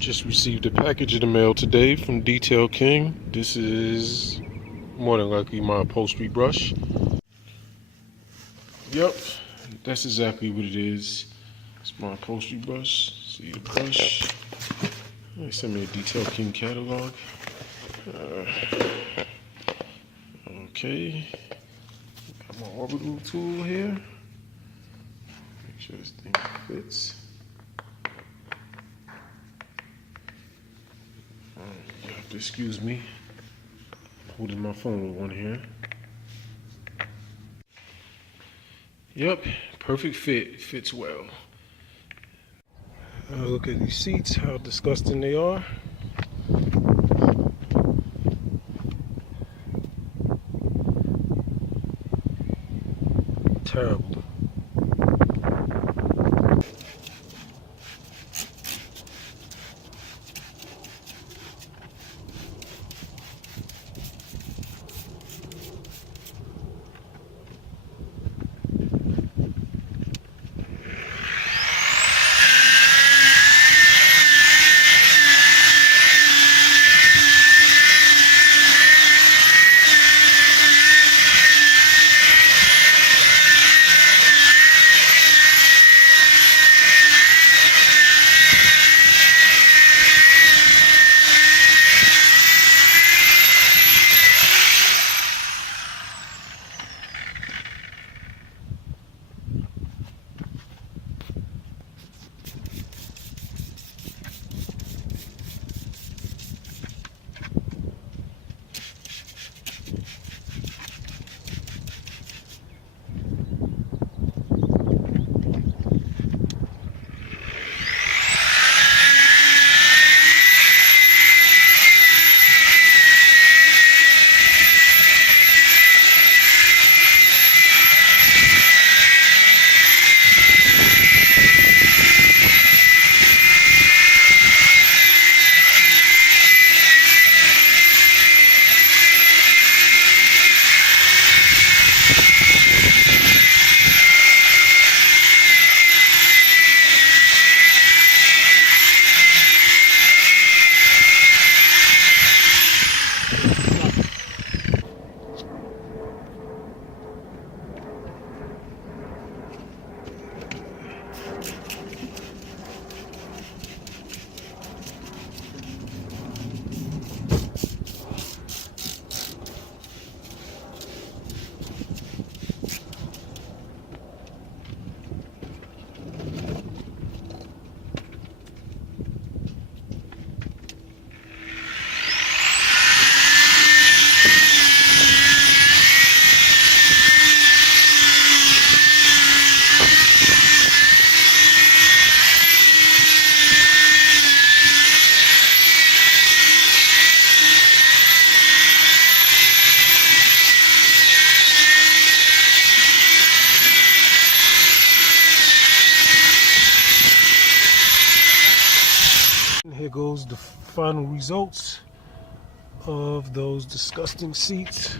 Just received a package in the mail today from Detail King. This is more than likely my upholstery brush. Yep, that's exactly what it is. It's my upholstery brush. See the brush. They sent me a Detail King catalog. Okay. Got my orbital tool here. Make sure this thing fits. You have to excuse me. I'm holding my phone with one hand. Yep, perfect fit. Fits well. Look at these seats, how disgusting they are. Terrible. Here goes the final results of those disgusting seats.